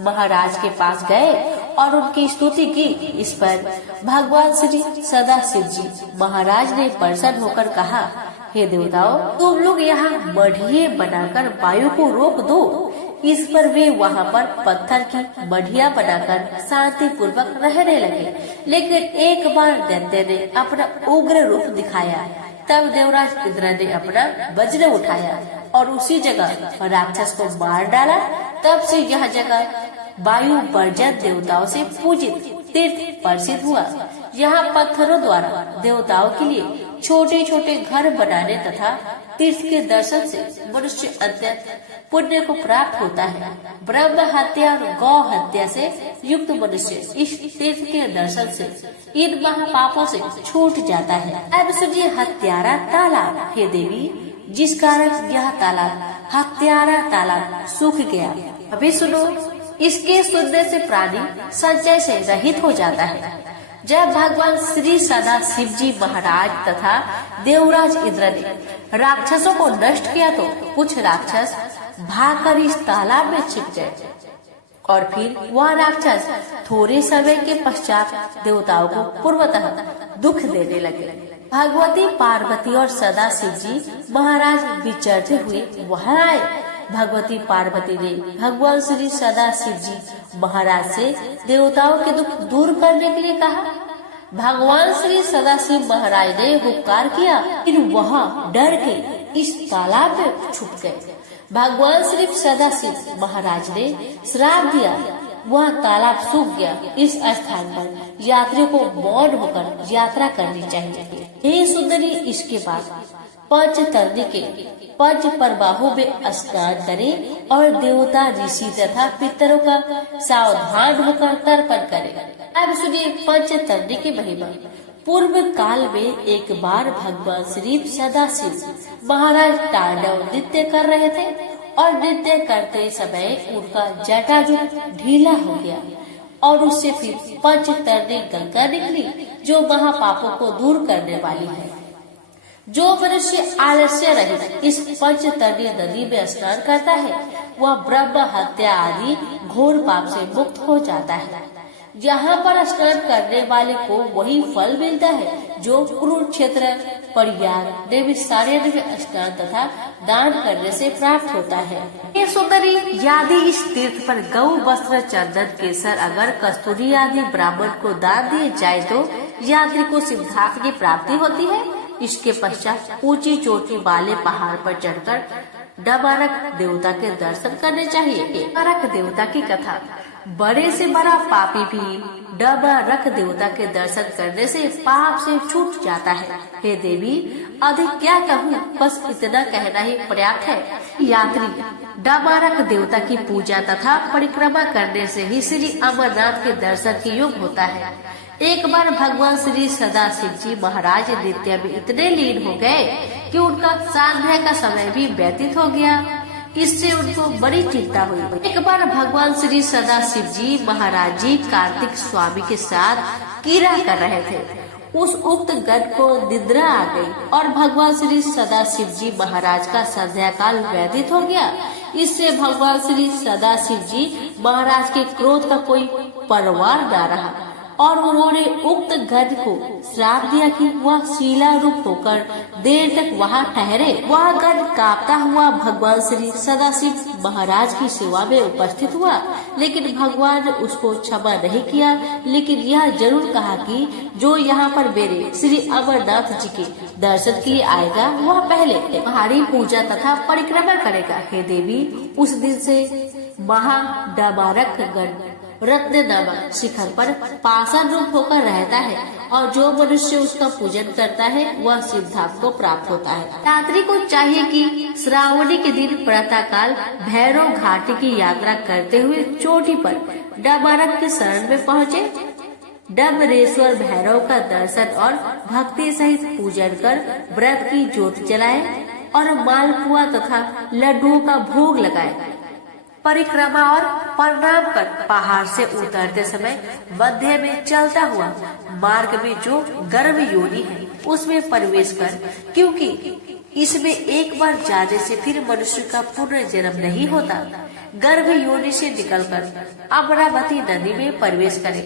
महाराज के पास गए और उनकी स्तुति की। इस पर भगवान श्री सदाशिव जी महाराज ने प्रसन्न होकर कहा, हे देवताओं, तुम लोग यहाँ मढ़िये बनाकर वायु को रोक दो। इस पर वे वहाँ पर पत्थर की मढ़िया बनाकर शांति पूर्वक रहने लगे। लेकिन एक बार दैत्य ने अपना उग्र रूप दिखाया। तब देवराज इंद्र ने अपना वज्र उठाया और उसी जगह राक्षस को मार डाला। तब से यह जगह वायु वर्जन देवताओं से पूजित तीर्थ प्रसिद्ध हुआ। यहाँ पत्थरों द्वारा देवताओं के लिए छोटे छोटे घर बनाने तथा तीर्थ के दर्शन से मनुष्य अत्यंत पुण्य को प्राप्त होता है। ब्रह्म हत्या और गौ हत्या से युक्त मनुष्य इस तीर्थ के दर्शन से इन महापापों से छूट जाता है। अब सुनिए हत्यारा तालाब। हे देवी, जिस कारण यह तालाब हत्यारा तालाब सूख गया, अभी सुनो। इसके सुनने से प्राणी संचय से रहित हो जाता है। जब भगवान श्री सदा शिव जी महाराज तथा देवराज इंद्र ने राक्षसों को नष्ट किया तो कुछ राक्षस भागकर इस तालाब में छिप गए और फिर वह राक्षस थोड़े समय के पश्चात देवताओं को पूर्वतः दुख देने लगे। भगवती पार्वती और सदा शिव जी महाराज विचरते हुए वहाँ आए। भगवती पार्वती ने भगवान श्री सदा शिव जी महाराज से देवताओं के दुख दूर करने के लिए कहा। भगवान श्री सदाशिव महाराज ने हुक्कार किया, फिर वहाँ डर के इस तालाब में छुप गए। भगवान श्री सदाशिव महाराज ने श्राप दिया, वह तालाब सूख गया। इस स्थान पर यात्रियों को मौन होकर यात्रा करनी चाहिए। हे सुंदरी, इसके बाद पंचतरणी के पंच परबाहु में स्नान करें और देवता ऋषि तथा पितरों का सावधान होकर तर्पण करें। अब सुनिए पंचतरणी की महिमा। पूर्व काल में एक बार भगवान श्री सदाशिव महाराज तांडव नृत्य कर रहे थे और नृत्य करते समय उनका जटाजूट ढीला हो गया और उससे फिर पंचतरणी गंगा निकली, जो महापापों को दूर करने वाली है। जो मनुष्य आलस्य रहित इस पंचतरणी नदी में स्नान करता है, वह ब्रह्म हत्या आदि घोर पाप से मुक्त हो जाता है। यहाँ पर स्नान करने वाले को वही फल मिलता है जो कुरुक्षेत्र, परियार, नैमिषारण्य में स्नान तथा दान करने से प्राप्त होता है। ये सुंदरी, यदि इस तीर्थ पर गौ, वस्त्र, चंदन, केसर, अगर, कस्तूरी आदि ब्राह्मण को दान दिए जाए तो यात्री को सिद्धार्थ की प्राप्ति होती है। इसके पश्चात ऊंची चोटी वाले पहाड़ पर चढ़कर डबारक देवता के दर्शन करने चाहिए। डबारक देवता की कथा। बड़े से बड़ा पापी भी डबारक देवता के दर्शन करने से पाप से छूट जाता है। हे देवी, अधिक क्या कहूँ, बस इतना कहना ही पर्याप्त है। यात्री डबारक देवता की पूजा तथा परिक्रमा करने से ही श्री अमरनाथ के दर्शन के योग होता है। एक बार भगवान श्री सदाशिव जी महाराज नृत्य में इतने लीन हो गए कि उनका संध्या का समय भी व्यतीत हो गया। इससे उनको बड़ी चिंता हुई। एक बार भगवान श्री सदाशिव जी महाराज जी कार्तिक स्वामी के साथ कीड़ा कर रहे थे। उस उक्त गण को निद्रा आ गई और भगवान श्री सदाशिव जी महाराज का संध्या काल व्यतीत हो गया। इससे भगवान श्री सदाशिव जी महाराज के क्रोध का कोई परवाह न रहा और उन्होंने उक्त गण को श्राप दिया कि वह शीला रूप होकर देर तक वहाँ ठहरे। वह गण कांपता हुआ भगवान श्री सदाशिव महाराज की सेवा में उपस्थित हुआ, लेकिन भगवान ने उसको क्षमा नहीं किया, लेकिन यह जरूर कहा कि जो यहाँ पर मेरे श्री अमरनाथ जी के दर्शन के लिए आएगा, वह पहले पहाड़ी पूजा तथा परिक्रमा करेगा। हे देवी, उस दिन से महाडबारक गण रत्ननामा शिखर पर पाषाण रूप होकर रहता है और जो मनुष्य उसका पूजन करता है वह सिद्धार्थ को प्राप्त होता है। यात्री को चाहिए कि श्रावणी के दिन प्रातः काल भैरव घाटी की यात्रा करते हुए चोटी पर डबारक के शरण में पहुँचे। डबरेश्वर भैरव का दर्शन और भक्ति सहित पूजन कर व्रत की ज्योत जलाए और मालपुआ तथा लड्डुओं का भोग लगाए। परिक्रमा और प्रणाम कर पहाड़ से उतरते समय मध्य में चलता हुआ मार्ग में जो गर्भ योनि है उसमें प्रवेश कर, क्योंकि इसमें एक बार जाने से फिर मनुष्य का पुनर्जन्म नहीं होता। गर्भ योनि से निकलकर अमरावती नदी में प्रवेश करें।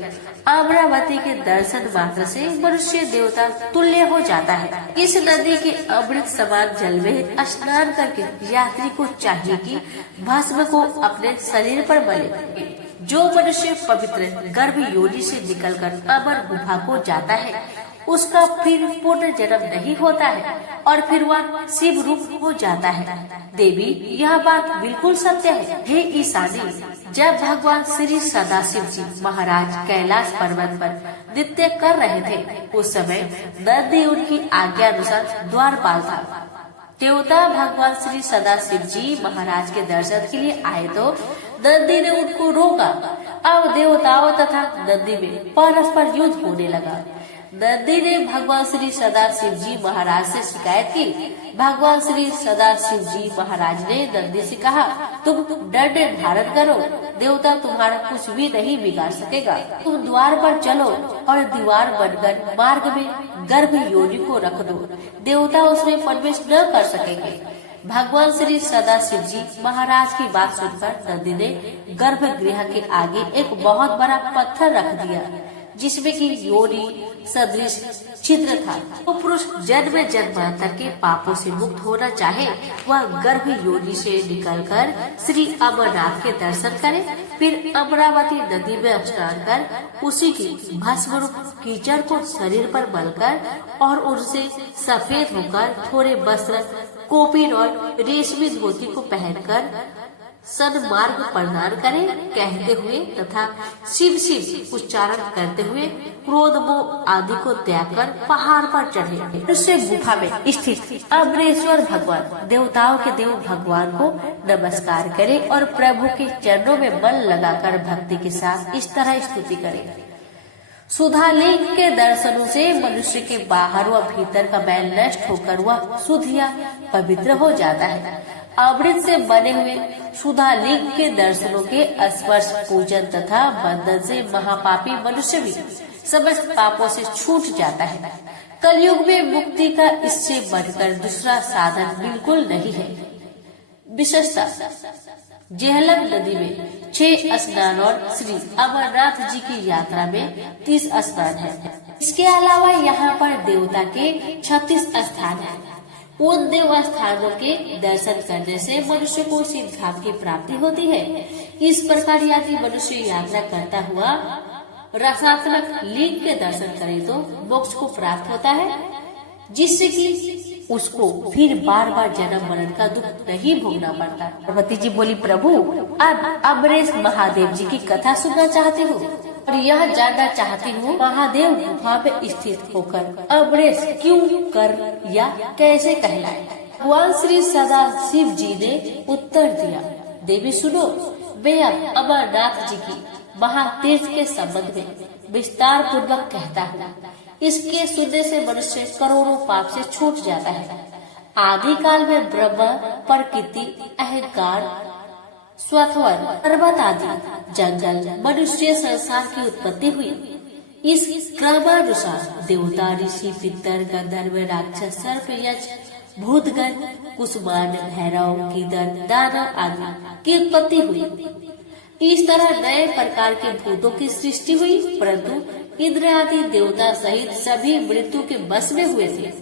अमरावती के दर्शन मात्र से मनुष्य देवता तुल्य हो जाता है। इस नदी के अमृत समान जल में स्नान करके यात्री को चाहिए कि भस्म को अपने शरीर पर मले। जो मनुष्य पवित्र गर्भ योनि से निकलकर अमर गुफा को जाता है उसका फिर पुनर्जन्म नहीं होता है और फिर वह शिव रूप हो जाता है। देवी, यह बात बिल्कुल सत्य है। हे ईशानी, जब भगवान श्री सदाशिव जी महाराज कैलाश पर्वत पर नृत्य कर रहे थे उस समय नंदी उनकी आज्ञा अनुसार द्वारपाल था। देवता भगवान श्री सदाशिव जी महाराज के दर्शन के लिए आए तो नंदी ने उनको रोका। अब देवताओं तथा नंदी में परस्पर युद्ध होने लगा। नंदी ने भगवान श्री सदाशिव जी महाराज से शिकायत की। भगवान श्री सदाशिव जी महाराज ने नंदी से कहा, तुम दंड धारण करो, देवता तुम्हारा कुछ भी नहीं बिगाड़ सकेगा। तुम द्वार पर चलो और दीवार बनकर मार्ग में गर्भ योनि को रख दो, देवता उसमें प्रवेश न कर सकेंगे। भगवान श्री सदाशिव जी महाराज की बात सुनकर नंदी ने गर्भगृह के आगे एक बहुत बड़ा पत्थर रख दिया, जिसमें की योनि सदृश छिद्र था। वो पुरुष जन्म जन्मांतर के पापों से मुक्त होना चाहे, वह गर्भ योनि से निकलकर श्री अमरनाथ के दर्शन करे, फिर अमरावती नदी में स्नान कर उसी की भस्म रूप कीचड़ को शरीर पर मलकर और उनसे सफेद होकर थोड़े वस्त्र, कोपिन और रेशमी धोती को पहनकर सन्मार्ग प्रदान करें कहते हुए तथा शिव शिव उच्चारण करते हुए क्रोध मोह आदि को त्याग कर पहाड़ पर चढ़े। उससे गुफा में स्थित अमरेश्वर भगवान देवताओं के देव भगवान को नमस्कार करें और प्रभु के चरणों में मन लगाकर भक्ति के साथ इस तरह स्तुति करें। सुधा लिंग के दर्शनों से मनुष्य के बाहर व भीतर का मैल नष्ट होकर वह शुद्ध या पवित्र हो जाता है। अमृत से बने हुए सुधा लिंग के दर्शनों के स्पर्श, पूजन तथा बंधन से महापापी मनुष्य भी समस्त पापों से छूट जाता है। कलयुग में मुक्ति का इससे बढ़कर दूसरा साधन बिल्कुल नहीं है। विशेषता जेहलम नदी में 6 स्नान और श्री अमरनाथ जी की यात्रा में 30 स्नान है। इसके अलावा यहाँ पर देवता के 36 स्थान है। उन देव स्थानों के दर्शन करने से मनुष्य को सिद्ध धाम की प्राप्ति होती है। इस प्रकार यदि मनुष्य यात्रा करता हुआ रसात्मक लिंग के दर्शन करे तो मोक्ष को प्राप्त होता है, जिससे कि उसको फिर बार बार जन्म मरण का दुख नहीं भोगना पड़ता। पार्वती जी बोली, प्रभु अब अमरेश महादेव जी की कथा सुनना चाहती हूँ और यह जानना चाहती हूँ महादेव गुफा में स्थित होकर अमरेश क्यों कर या कैसे कहलाए। भगवान श्री सदा शिव जी ने उत्तर दिया, देवी सुनो, मैं अब अमरनाथ जी की महातीर्थ के संबंध में विस्तार पूर्वक कहता हूँ। इसके सुनने से मनुष्य करोड़ों पाप से छूट जाता है। आदि काल में ब्रह्मा, प्रकृति, अहंकार, स्वथवर, पर्वत आदि जंगल, मनुष्य संसार की उत्पत्ति हुई। इस क्रमानुसार देवता, ऋषि, पितर, गंधर्व, राक्षस, सर्प, यक्ष, भूतगण, कुसुमान, भैरव, कीदर, दानव आदि की उत्पत्ति हुई। इस तरह नए प्रकार के भूतों की सृष्टि हुई, परंतु इंद्र आदि देवता सहित सभी मृत्यु के बस में हुए थे।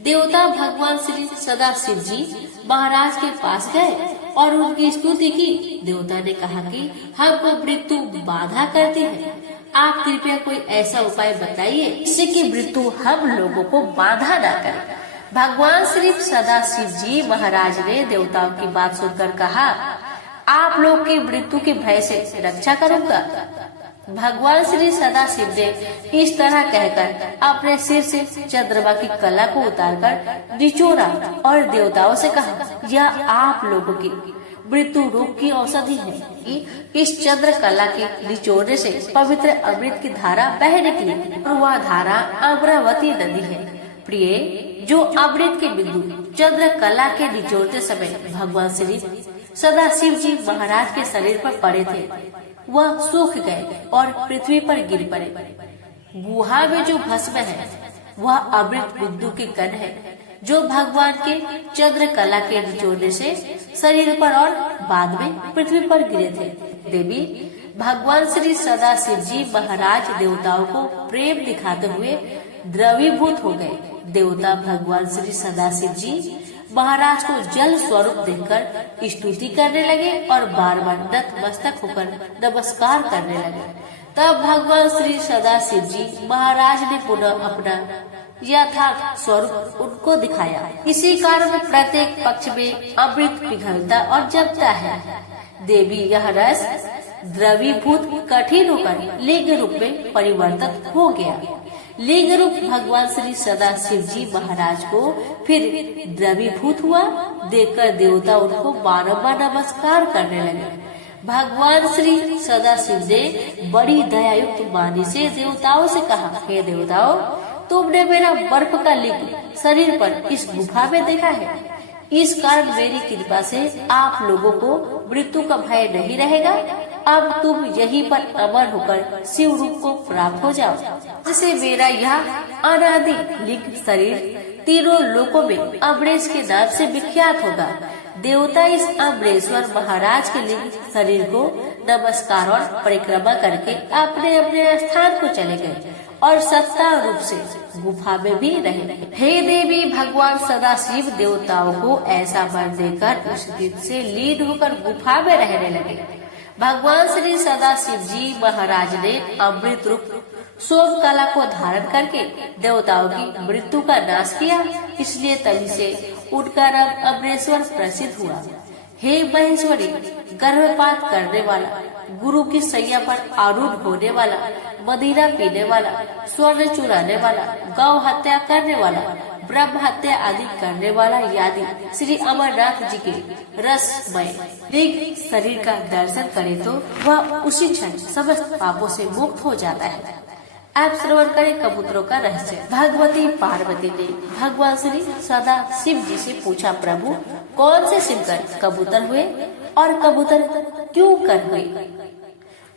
देवता भगवान श्री सदाशिव जी महाराज के पास गए और उनकी स्तुति की। देवता ने कहा कि हमको मृत्यु बाधा करती है, आप कृपया कोई ऐसा उपाय बताइए जिससे कि मृत्यु हम लोगों को बाधा न करे। भगवान श्री सदाशिव जी महाराज ने देवताओं की बात सुनकर कहा, आप लोग की मृत्यु के भय से रक्षा करूंगा। भगवान श्री सदाशिव ने इस तरह कहकर अपने सिर से चंद्रमा की कला को उतारकर निचोड़ा और देवताओं से कहा, यह आप लोगों की मृत्यु रोग की औषधि है कि इस चंद्र कला के निचोड़ने से पवित्र अमृत की धारा बह निकली और वह धारा अमरावती नदी है। प्रिय, जो अमृत के बिंदु चंद्र कला के निचोड़ते समय भगवान श्री सदाशिव जी महाराज के शरीर पर पड़े थे, वह सूख गए और पृथ्वी पर गिर पड़े। गुहा में जो भस्म है वह अमृत बिंदु के कण है, जो भगवान के चंद्र कला के निचोड़ने से शरीर पर और बाद में पृथ्वी पर गिरे थे। देवी, भगवान श्री सदाशिव जी महाराज देवताओं को प्रेम दिखाते हुए द्रवीभूत हो गए। देवता भगवान श्री सदाशिव जी महाराज को जल स्वरूप देखकर स्तुति करने लगे और बार बार नतमस्तक होकर नमस्कार करने लगे। तब भगवान श्री सदाशिव जी महाराज ने पुनः अपना यथार्थ स्वरूप उनको दिखाया। इसी कारण प्रत्येक पक्ष में अमृत पिघलता और जमता है। देवी, यह रस द्रवीभूत कठिन होकर लिंग रूप में परिवर्तित हो गया। लिंग रूप भगवान श्री सदाशिव जी महाराज को फिर द्रवीभूत हुआ। देखकर देवता उनको बारंबार नमस्कार करने लगे। भगवान श्री सदाशिव ने बड़ी दयायुक्त वाणी से देवताओं से कहा, हे देवताओं, तुमने मेरा बर्फ का लिंग शरीर पर इस गुफा में देखा है। इस कारण मेरी कृपा से आप लोगों को मृत्यु का भय नहीं रहेगा। अब तुम यहीं पर अमर होकर शिव रूप को प्राप्त हो जाओ, जिससे मेरा यह अनादि लिंग शरीर तीनों लोकों में अमरेश के नाम से विख्यात होगा। देवता इस अमरेश्वर महाराज के लिंग शरीर को नमस्कार और परिक्रमा करके अपने अपने स्थान को चले गए और सत्ता रूप से गुफा में भी रहे। हे देवी, भगवान सदाशिव देवताओं को ऐसा वर देकर उस दिन से लीन होकर गुफा में रहने लगे। भगवान श्री सदाशिव जी महाराज ने अमृत रूप सोम कला को धारण करके देवताओं की मृत्यु का नाश किया, इसलिए तभी से उनका नाम अमरेश्वर प्रसिद्ध हुआ। हे महेश्वरी, गर्भपात करने वाला, गुरु की सैया पर आरूढ़ होने वाला, मदिरा पीने वाला, स्वर्ण चुराने वाला, गौ हत्या करने वाला, ब्रह्म हत्या आदि करने वाला यादि श्री अमरनाथ जी के रसमय लिंग शरीर का दर्शन करे तो वह उसी क्षण समस्त पापों से मुक्त हो जाता है। आप श्रवण करें कबूतरों का रहस्य। भगवती पार्वती ने भगवान श्री सदा शिव जी से पूछा, प्रभु कौन से शिवकर कबूतर हुए और कबूतर क्यों कर हुए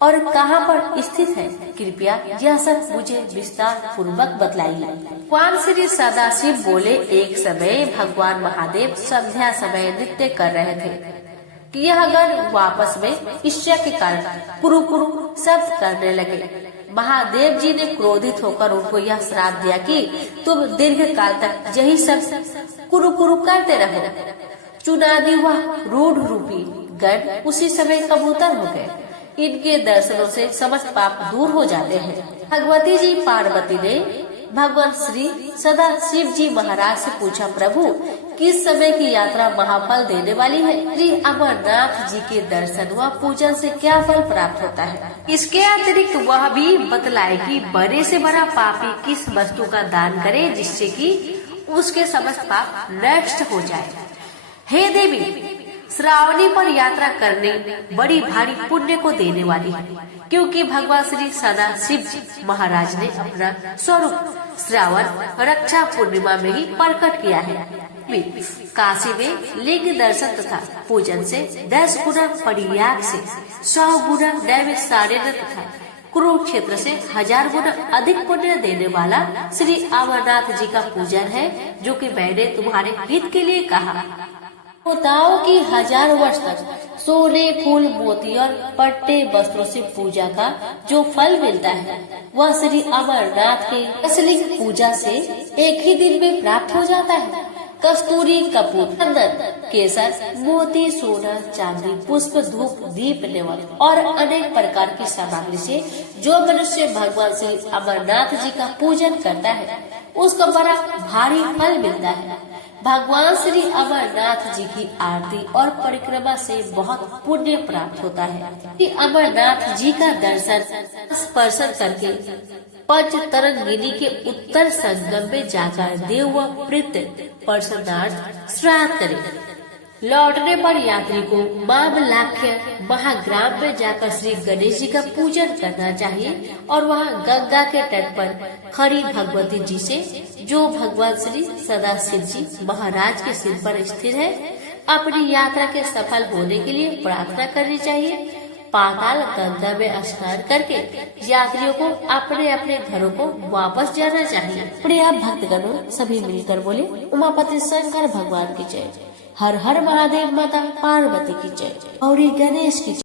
और कहाँ पर स्थित है? कृपया यह सब मुझे विस्तार पूर्वक बतलाइए। भगवान श्री सदाशिव बोले, एक समय भगवान महादेव संध्या समय नृत्य कर रहे थे। यह गण वापस में ईर्ष्या के कारण कुरु कुरु शब्द करने लगे। महादेव जी ने क्रोधित होकर उनको यह श्राप दिया कि तुम दीर्घ काल तक यही सब कुरु कुरु करते रहो। चुनादी हुआ रूढ़ रूपी गण उसी समय कबूतर हो गए। इनके दर्शनों से समस्त पाप दूर हो जाते हैं। भगवती जी पार्वती ने भगवान श्री सदा शिव जी महाराज से पूछा, प्रभु किस समय की यात्रा महाफल देने वाली है? श्री अमरनाथ जी के दर्शन व पूजन से क्या फल प्राप्त होता है? इसके अतिरिक्त वह भी बतलाए कि बड़े से बड़ा पापी किस वस्तु का दान करे जिससे कि उसके समस्त पाप नष्ट हो जाए। हे देवी, श्रावणी पर यात्रा करने बड़ी भारी पुण्य को देने वाली है, क्योंकि भगवान श्री सदा शिव महाराज ने अपना स्वरूप श्रावण रक्षा पूर्णिमा में ही प्रकट किया है। काशी में लिंग दर्शन तथा पूजन से 10 गुना, परियाग से 100 गुना, नैमिषारण्य तथा कुरुक्षेत्र से 1000 गुना अधिक पुण्य देने वाला श्री अमरनाथ जी का पूजन है, जो कि मैंने तुम्हारे हित के लिए कहा। देवताओं की 1000 वर्ष तक सोने, फूल, मोती और पट्टे वस्त्रों से पूजा का जो फल मिलता है, वह श्री अमरनाथ के असली पूजा से एक ही दिन में प्राप्त हो जाता है। कस्तूरी, कपूर, चंदन, केसर, मोती, सोना, चांदी, पुष्प, धूप, दीप, नेवल और अनेक प्रकार की सामग्री से जो मनुष्य भगवान श्री अमरनाथ जी का पूजन करता है, उसको बड़ा भारी फल मिलता है। भगवान श्री अमरनाथ जी की आरती और परिक्रमा से बहुत पुण्य प्राप्त होता है। श्री अमरनाथ जी का दर्शन स्पर्शन करके पंच तरंगिनी के उत्तर संगम में जाकर देव व प्रीत प्रसन्नार्थ श्राद्ध करें। लौटने पर यात्री को मामलाख्य महाग्राम में जाकर श्री गणेश जी का पूजन करना चाहिए और वहाँ गंगा के तट पर खड़ी भगवती जी से, जो भगवान श्री सदाशिव जी महाराज के सिर पर स्थिर है, अपनी यात्रा के सफल होने के लिए प्रार्थना करनी चाहिए। पाताल गंगा में स्नान करके यात्रियों को अपने अपने घरों को वापस जाना चाहिए। प्रिय भक्तगणों, सभी मिलकर बोले, उमापति शंकर भगवान की जय। हर हर महादेव, माता पार्वती की जय। गौरी गणेश की जय।